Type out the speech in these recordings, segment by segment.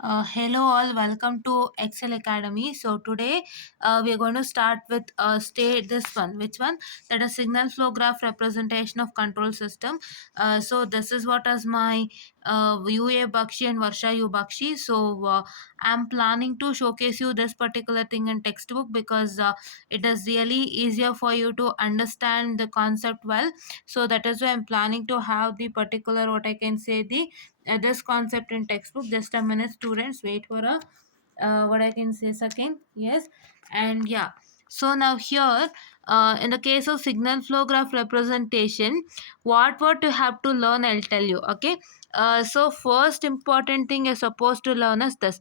Hello all, welcome to Excel Academy. So today we are going to start with state this one. Which one? That is signal flow graph representation of control system. So this is what is my UA Bakshi and Varsha U Bakshi. So I'm planning to showcase you this particular thing in textbook because it is really easier for you to understand the concept well. So that is why I'm planning to have the particular, what I can say, the this concept in textbook. Just a minute, students, wait for a what I can say second. Yes. And yeah, so now here in the case of signal flow graph representation, what you have to learn, I'll tell you. Okay. So first important thing you're supposed to learn is this.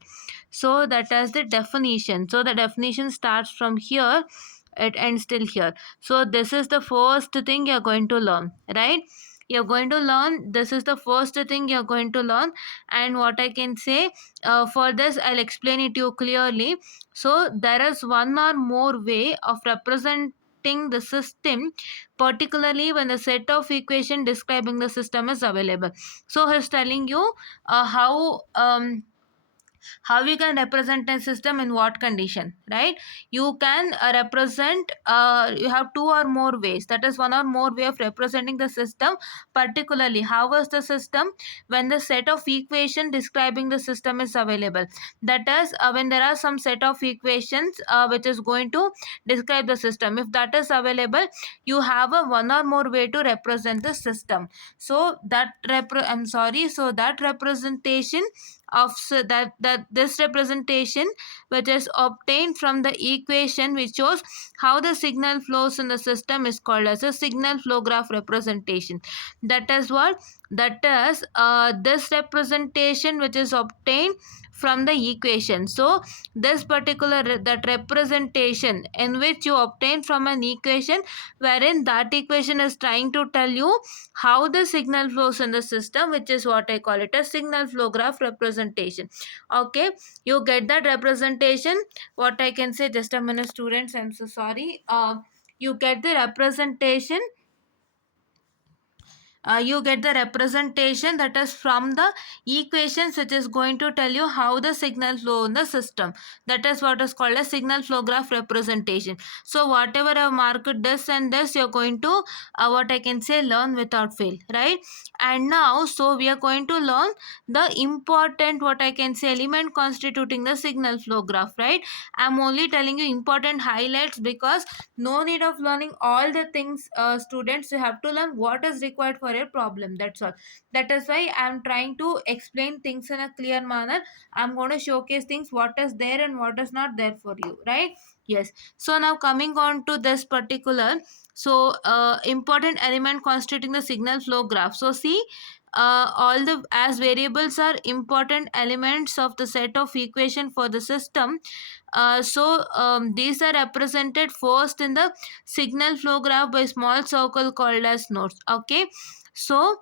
So that is the definition. So the definition starts from here, it ends till here. So this is the first thing you're going to learn, right? You're going to learn, this is the first thing you're going to learn. And what I can say, for this I'll explain it to you clearly. So there is one or more way of representing the system, particularly when the set of equation describing the system is available. So he's telling you how you can represent a system in what condition, right? You can represent, you have two or more ways, that is one or more way of representing the system. Particularly, how is the system when the set of equation describing the system is available? That is, when there are some set of equations which is going to describe the system, if that is available, you have a one or more way to represent the system. So that so that representation of, so that this representation which is obtained from the equation which shows how the signal flows in the system is called as a signal flow graph representation. That is what, that is this representation which is obtained from the equation. So this particular that representation in which you obtain from an equation, wherein that equation is trying to tell you how the signal flows in the system, which is what I call it a signal flow graph representation. Okay, you get that representation. What I can say, just a minute, students, I'm so sorry. You get the representation, you get the representation that is from the equations which is going to tell you how the signal flow in the system. That is what is called a signal flow graph representation. So whatever I have marked this and this, you're going to what I can say, learn without fail, right? And now, so we are going to learn the important, what I can say, element constituting the signal flow graph, right? I'm only telling you important highlights because no need of learning all the things, students. You have to learn what is required for a problem, that's all. That is why I'm trying to explain things in a clear manner. I'm going to showcase things what is there and what is not there for you, right? Yes. So now coming on to this particular, so important element constituting the signal flow graph. So see, all the as variables are important elements of the set of equation for the system. These are represented first in the signal flow graph by small circle called as nodes. Okay, so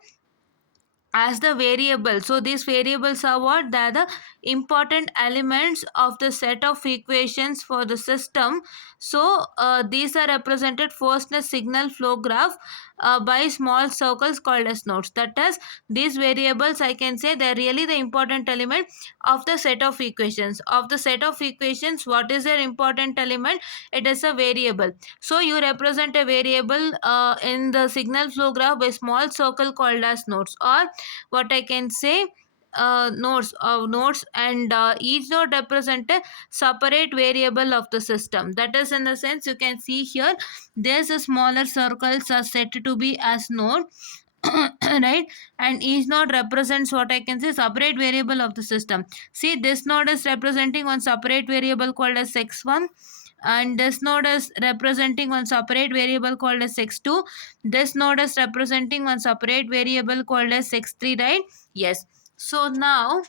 as the variable, so these variables are what, they are the important elements of the set of equations for the system. So these are represented first in a signal flow graph by small circles called as nodes. That is, these variables, I can say, they are really the important element of the set of equations. Of the set of equations, what is their important element? It is a variable. So you represent a variable in the signal flow graph by small circle called as nodes, or what I can say, nodes, and each node represent a separate variable of the system. That is, in the sense, you can see here, there's a smaller circles are set to be as node, right? And each node represents, what I can say, separate variable of the system. See, this node is representing one separate variable called as x1, and this node is representing one separate variable called as x2. This node is representing one separate variable called as x3, right? Yes. So now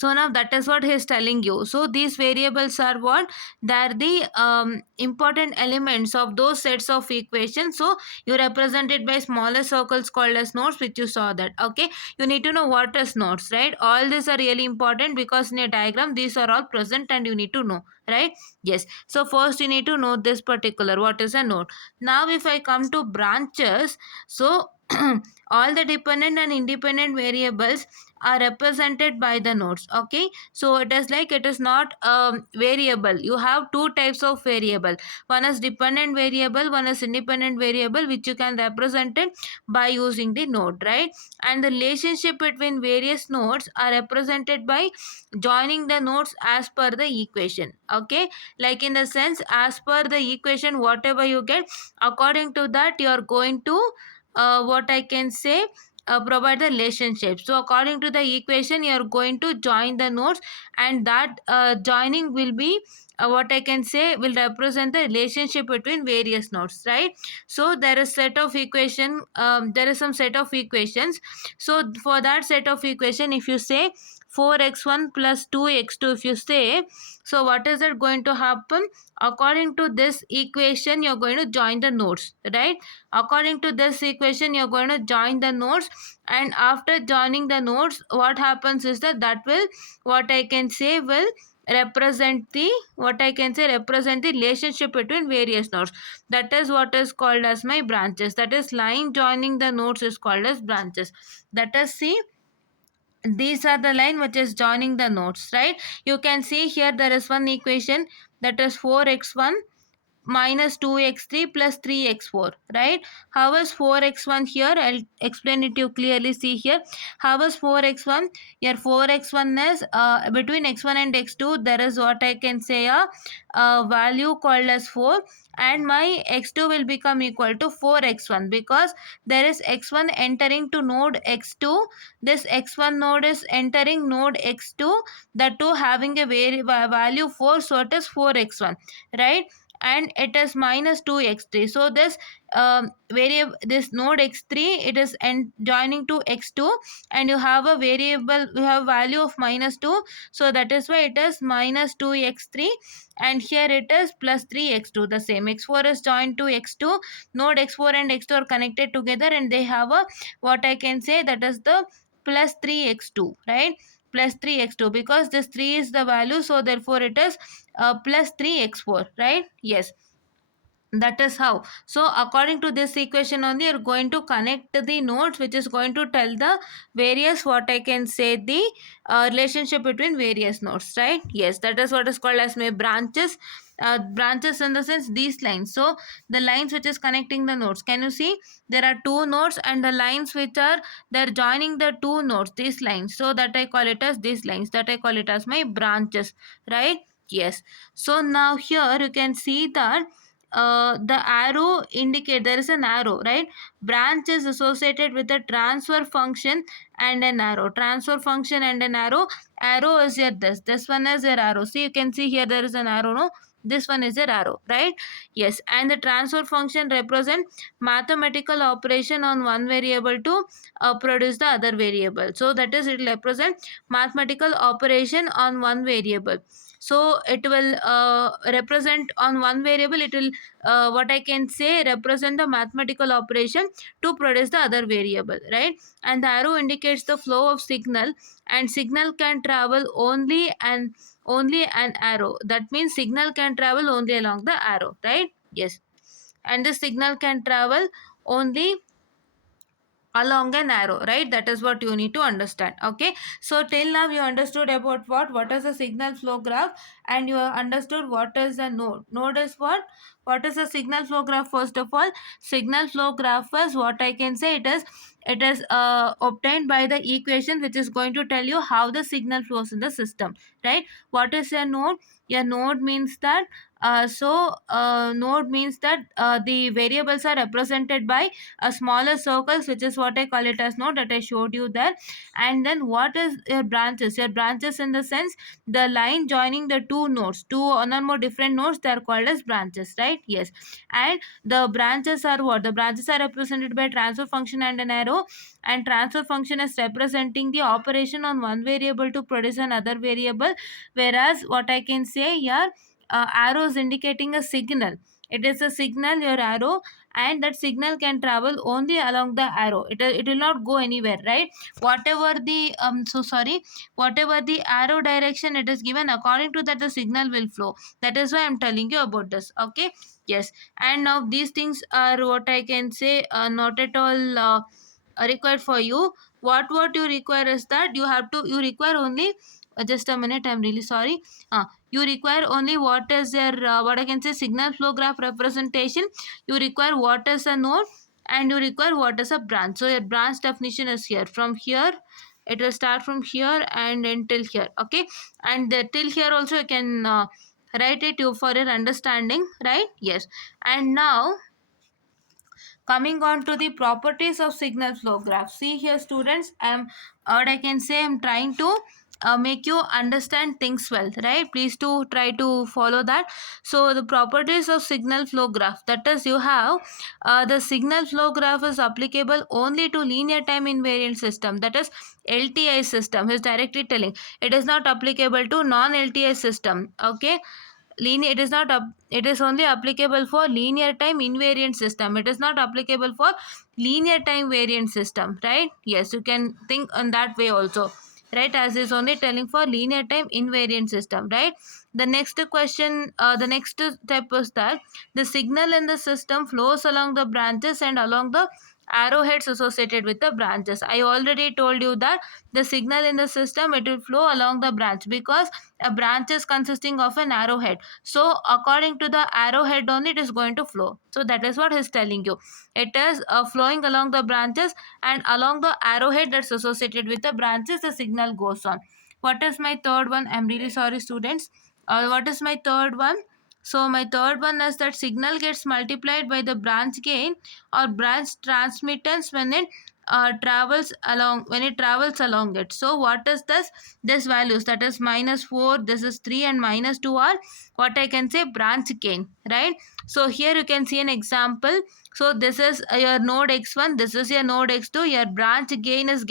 that is what he is telling you. So these variables are what? They are the important elements of those sets of equations. So you represent it by smaller circles called as nodes, which you saw that. Okay, you need to know what is nodes, right? All these are really important because in a diagram these are all present and you need to know, right? Yes. So first you need to know this particular, what is a node. Now if I come to branches, so all the dependent and independent variables are represented by the nodes. Okay, so it is like it is not variable. You have two types of variable. One is dependent variable, one is independent variable, which you can represent it by using the node, right? And the relationship between various nodes are represented by joining the nodes as per the equation. Okay, like in the sense, as per the equation, whatever you get, according to that you are going to what I can say, provide the relationship. So according to the equation, you are going to join the nodes, and that joining will be what I can say will represent the relationship between various nodes, right? So there is set of equation. There is some set of equations. So for that set of equation, if you say 4x1 plus 2x2, if you say, so what is it going to happen? According to this equation, you're going to join the nodes, right? According to this equation, you're going to join the nodes, and after joining the nodes, what happens is that that will, what I can say, will represent the, what I can say, represent the relationship between various nodes. That is what is called as my branches. That is, line joining the nodes is called as branches. That is, see, these are the line which is joining the nodes, right? You can see here there is one equation, that is 4x1 minus 2x3 plus 3x4, right? How is 4x1 here? I'll explain it to you clearly. See here, how is 4x1 here? 4x1 is between x1 and x2, there is what I can say a value called as 4, and my x2 will become equal to 4x1 because there is x1 entering to node x2. This x1 node is entering node x2, the two having a value 4, so it is 4x1, right? And it is minus 2x3. So this variable, this node x3, it is joining to x2, and you have a variable, you have value of minus 2, so that is why it is minus 2x3, and here it is plus 3x2. The same, x4 is joined to x2, node x4 and x2 are connected together, and they have a, what I can say, that is the plus 3x2, right? Plus 3x2, because this 3 is the value, so therefore it is plus 3x4, right? Yes, that is how. So according to this equation only, you're going to connect the nodes, which is going to tell the various, what I can say, the relationship between various nodes, right? Yes, that is what is called as my branches. Branches in the sense, these lines. So the lines which is connecting the nodes, can you see, there are two nodes, and the lines which are, they're joining the two nodes, these lines, so that I call it as these lines, that I call it as my branches, right? Yes. So now here you can see that the arrow indicate, there is an arrow, right? Branch is associated with a transfer function and an arrow. Transfer function and an arrow. Arrow is here, this one is your arrow. See, you can see here there is an arrow, no? This one is your arrow, right? Yes. And the transfer function represent mathematical operation on one variable to produce the other variable. So that is, it will represent mathematical operation on one variable. So it will represent on one variable, it will what I can say, represent the mathematical operation to produce the other variable, right? And the arrow indicates the flow of signal, and signal can travel only an arrow. That means signal can travel only along the arrow, right? Yes. And the signal can travel only along an arrow, right? That is what you need to understand. Okay, so till now you understood about what is a signal flow graph, and you have understood what is a node is what is a signal flow graph. First of all, signal flow graph is, what I can say, it is obtained by the equation which is going to tell you how the signal flows in the system, right? What is a node? A node means that node means that the variables are represented by a smaller circles, which is what I call it as node, that I showed you there. And then what is your branches? Your branches in the sense, the line joining the two nodes, two one or more different nodes, they are called as branches, right? Yes. And the branches are what? The branches are represented by transfer function and an arrow, and transfer function is representing the operation on one variable to produce another variable, whereas what I can say here, arrow is indicating a signal. It is a signal, your arrow, and that signal can travel only along the arrow. It will not go anywhere, right? Whatever the whatever the arrow direction it is given, according to that the signal will flow. That is why I'm telling you about this. Okay. Yes. And now these things are, what I can say, not at all required for you. what you require is that you require only just a minute, I'm really sorry. You require only what is your what I can say signal flow graph representation. You require what is a node, and you require what is a branch. So your branch definition is here. From here it will start from here and until here, okay? And till here also you can write it you for your understanding, right? Yes. And now coming on to the properties of signal flow graph. See here students, what I can say, I'm trying to make you understand things well, right? Please to try to follow that. So the properties of signal flow graph, that is, you have the signal flow graph is applicable only to linear time invariant system, that is LTI system. Is directly telling it is not applicable to non LTI system, okay? Linear, it is not it is only applicable for linear time invariant system. It is not applicable for linear time variant system, right? Yes, you can think on that way also, right? As is only telling for linear time invariant system, right? The next question, the next step is that the signal in the system flows along the branches and along the arrowheads associated with the branches. I already told you that the signal in the system, it will flow along the branch, because a branch is consisting of an arrowhead. So according to the arrowhead only it is going to flow. So that is what he is telling you. It is flowing along the branches, and along the arrowhead that's associated with the branches the signal goes on. What is my third one? I'm really sorry students. What is my third one? So my third one is that signal gets multiplied by the branch gain or branch transmittance when it travels along it. So what is this values, that is -4, this is 3, and -2 are what I can say branch gain, right? So here you can see an example. So this is your node x1, this is your node x2. Your branch gain is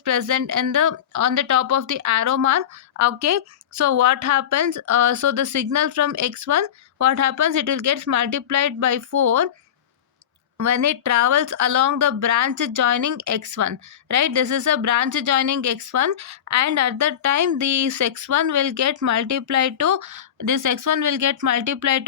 present in the on the top of the arrow mark, okay? So what happens, so the signal from x1, what happens, it will get multiplied by 4 when it travels along the branch joining x1, right? This is a branch joining x1, and at that time this x1 will get multiplied to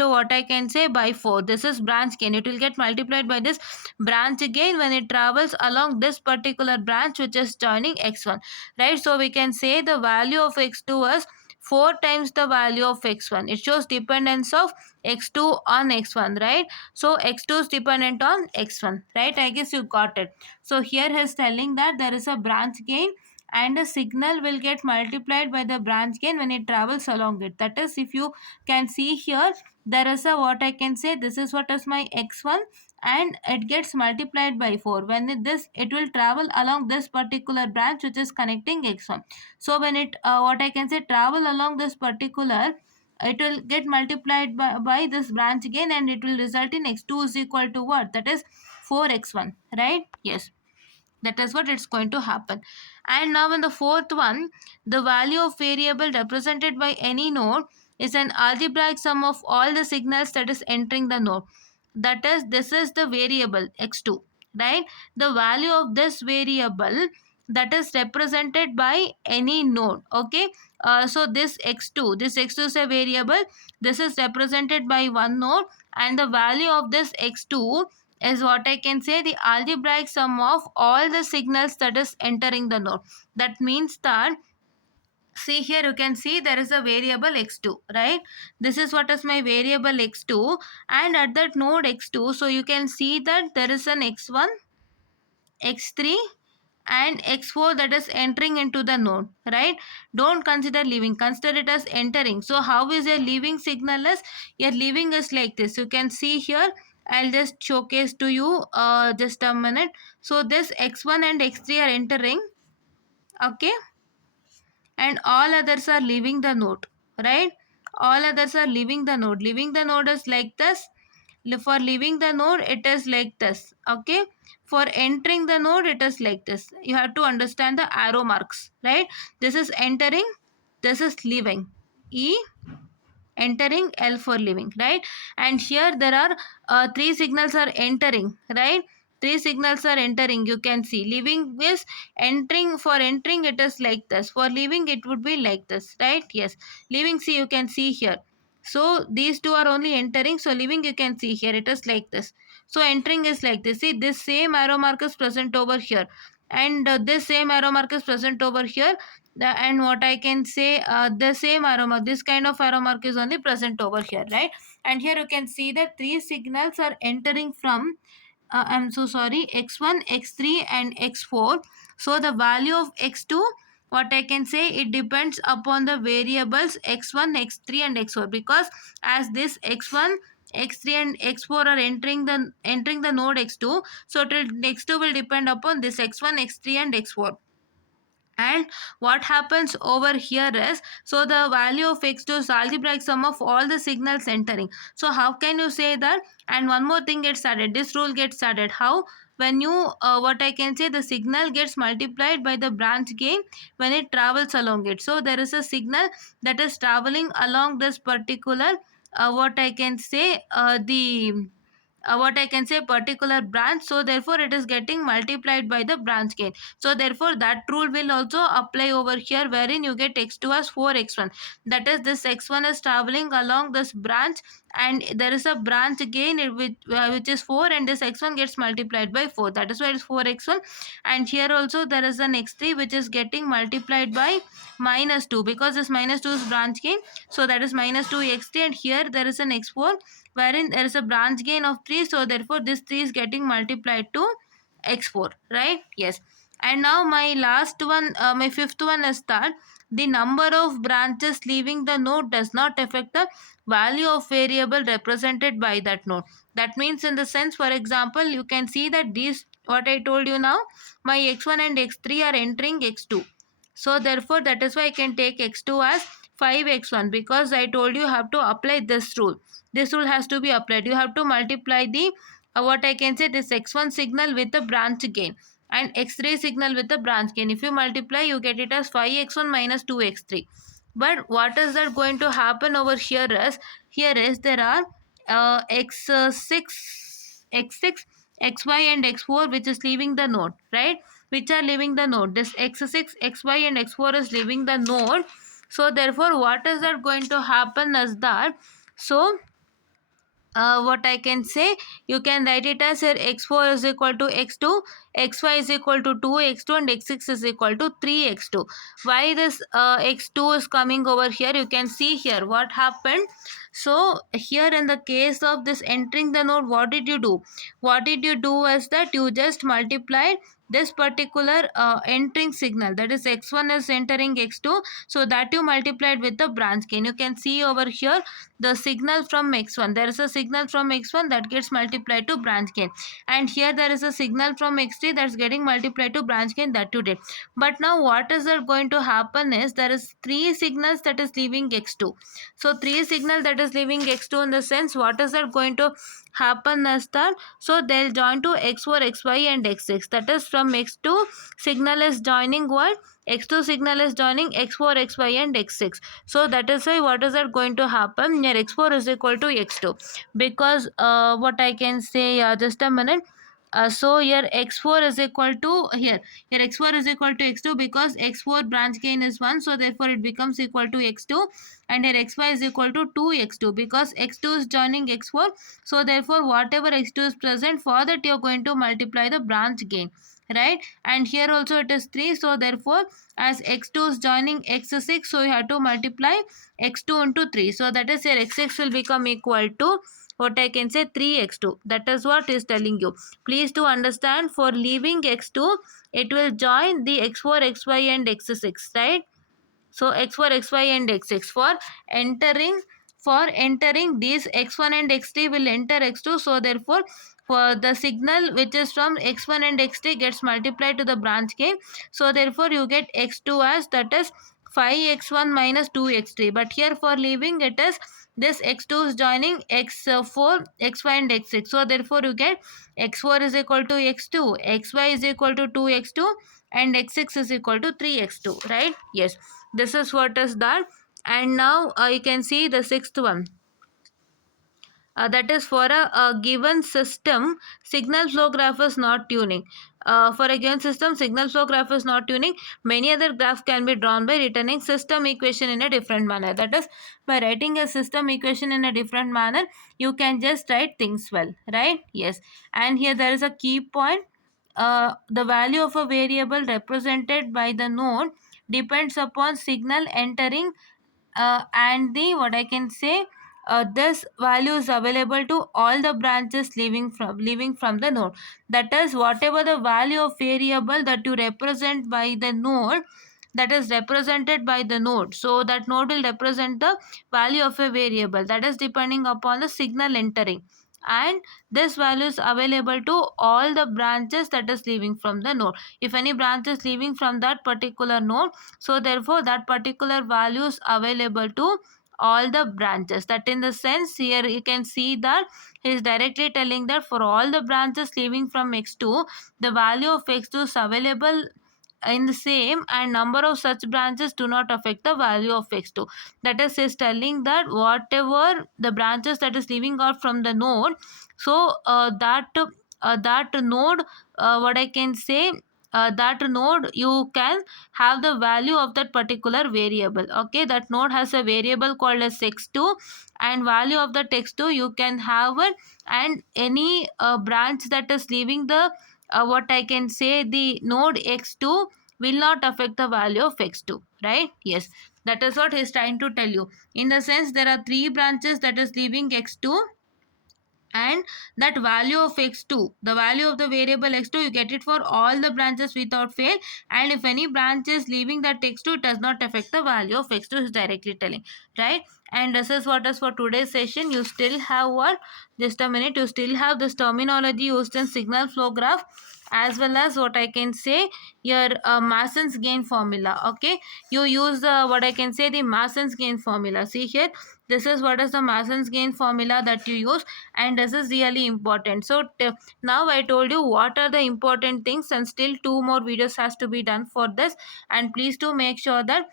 what I can say by 4. This is branch gain, it will get multiplied by this branch gain when it travels along this particular branch which is joining x1, right? So we can say the value of x2 is 4 times the value of x1. It shows dependence of x2 on x1, right? So x2 is dependent on x1, right? I guess you got it. So here he is telling that there is a branch gain, and a signal will get multiplied by the branch gain when it travels along it. That is, if you can see here, there is a what I can say, this is what is my x1, and it gets multiplied by 4 when it will travel along this particular branch which is connecting x1. So when it what I can say travel along this particular, it will get multiplied by this branch again, and it will result in x2 is equal to what, that is 4x1, right? Yes, that is what it's going to happen. And now in the fourth one, the value of variable represented by any node is an algebraic sum of all the signals that is entering the node. That is, this is the variable x2, right? The value of this variable that is represented by any node, okay? So this x2 is a variable. This is represented by one node, and the value of this x2 is what I can say the algebraic sum of all the signals that is entering the node. That means that, see here you can see there is a variable x2, right? This is what is my variable x2, and at that node x2, so you can see that there is an x1, x3 and x4 that is entering into the node, right? Don't consider leaving, consider it as entering. So how is your leaving signal is, your leaving is like this. You can see here, I'll just showcase to you just a minute. So this x1 and x3 are entering, okay, and all others are leaving the node, right? All others are leaving the node. Leaving the node is like this. For leaving the node it is like this, okay? For entering the node it is like this. You have to understand the arrow marks, right? This is entering, this is leaving, E, entering, L for leaving, right? And here there are three signals are entering, right? Three signals are entering. You can see leaving is entering. For entering it is like this, for leaving it would be like this, right? Yes, leaving, see you can see here. So these two are only entering, so leaving you can see here it is like this. So entering is like this. See, this same arrow mark is present over here, and this same arrow mark is present over here. And what I can say, the same arrow mark, this kind of arrow mark is only present over here, right? And here you can see that three signals are entering from, I'm so sorry, x1, x3 and x4. So the value of x2, what I can say, it depends upon the variables x1, x3 and x4, because as this x1, x3 and x4 are entering the node x2, so x2 will depend upon this x1, x3 and x4. And what happens over here is, so the value of x2 is algebraic sum of all the signals entering. So how can you say that? And one more thing gets added, this rule gets added. How? When you what I can say, the signal gets multiplied by the branch gain when it travels along it. So there is a signal that is traveling along this particular what I can say, the what I can say, particular branch. So therefore it is getting multiplied by the branch gain. So therefore that rule will also apply over here, wherein you get x2 as 4x1. That is, this x1 is traveling along this branch, and there is a branch gain which is 4, and this x1 gets multiplied by 4. That is why it is 4x1. And here also there is an x3 which is getting multiplied by -2, because this -2 is branch gain. So that is -2x3, and here there is an x4 wherein there is a branch gain of 3. So therefore this 3 is getting multiplied to x4, right? Yes. And now my last one, my fifth one is that the number of branches leaving the node does not affect the value of variable represented by that node. That means, in the sense, for example, you can see that these, what I told you now, my x1 and x3 are entering x2. So therefore that is why I can take x2 as 5x1, because I told you have to apply this rule. This rule has to be applied. You have to multiply the what I can say, this x1 signal with the branch gain and x3 signal with the branch gain. If you multiply, you get it as 5x1 minus 2x3. But what is that going to happen over here is, there are x6, xy and x4 which is leaving the node, right? Which are leaving the node. This x6, xy and x4 is leaving the node. So therefore what is that going to happen is that, so what I can say, you can write it as here x4 is equal to x2, xy is equal to 2x2 and x6 is equal to 3x2. Why this x2 is coming over here? You can see here what happened. So here in the case of this entering the node, what did you do? What did you do is that you just multiplied this particular entering signal, that is x1 is entering x2, so that you multiplied with the branch gain. You can see over here the signal from x1, there is a signal from x1 that gets multiplied to branch gain, and here there is a signal from x3 that's getting multiplied to branch gain, that you did. But now what is that going to happen is, there is three signals that is leaving x2. So three signal that is leaving x2, in the sense, what is that going to happen is that, so they'll join to x4, xy and x6. That is, from x2 signal is joining what? X2 signal is joining x4, xy and x6. So that is why what is that going to happen? Your x4 is equal to x2, because what I can say, just a minute. So here x4 is equal to, here x4 is equal to x2, because x4 branch gain is 1, so therefore it becomes equal to x2. And here xy is equal to 2x2, because x2 is joining x4, so therefore whatever x2 is present, for that you are going to multiply the branch gain, right? And here also it is 3, so therefore as x2 is joining x6, so you have to multiply x2 into 3, so that is, here x6 will become equal to, what I can say, 3x2. That is what is telling you. Please to understand, for leaving x2, it will join the x4, xy and x6, right? So x4, xy and x6. For entering these x1 and x3 will enter x2. So therefore for the signal which is from x1 and x3 gets multiplied to the branch gain. So therefore you get x2 as, that is 5x1 minus 2x3. But here for leaving, it is this x2 is joining x4, xy and x6. So therefore you get x4 is equal to x2, xy is equal to 2x2 and x6 is equal to 3x2, right? Yes, this is what is that. And now you can see the sixth one. That is, for a given system, signal flow graph is not tuning. for a given system, signal flow graph is not unique. Many other graphs can be drawn by returning system equation in a different manner. That is, by writing a system equation in a different manner, you can just write things well, right? Yes. And here there is a key point. The value of a variable represented by the node depends upon signal entering, and the what I can say, this value is available to all the branches leaving from the node. That is, whatever the value of variable that you represent by the node, that is represented by the node, so that node will represent the value of a variable that is depending upon the signal entering, and this value is available to all the branches that is leaving from the node. If any branch is leaving from that particular node, so therefore that particular value is available to all the branches. That in the sense, here you can see that he is directly telling that for all the branches leaving from x2, the value of x2 is available in the same, and number of such branches do not affect the value of x2. That is telling that whatever the branches that is leaving out from the node, so that node, what I can say, that node you can have the value of that particular variable. Okay, that node has a variable called as x2, and value of the x2 you can have it, and any branch that is leaving the what I can say, the node x2 will not affect the value of x2, right? Yes, that is what he is trying to tell you. In the sense, there are three branches that is leaving x2, and that value of x2, the value of the variable x2, you get it for all the branches without fail, and if any branch is leaving that x2, it does not affect the value of x2, is directly telling, right? And this is what is for today's session. You still have what, just a minute, you still have this terminology used in signal flow graph, as well as what I can say, your Mason's gain formula. Okay, you use the what I can say, the Mason's gain formula. See here, this is what is the Mason's gain formula that you use, and this is really important. So now I told you what are the important things, and still two more videos has to be done for this, and please do make sure that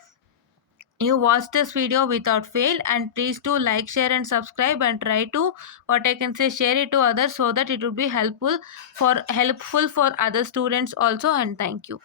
you watch this video without fail, and please do like, share and subscribe, and try to what I can say, share it to others, so that it will be helpful for other students also. And thank you.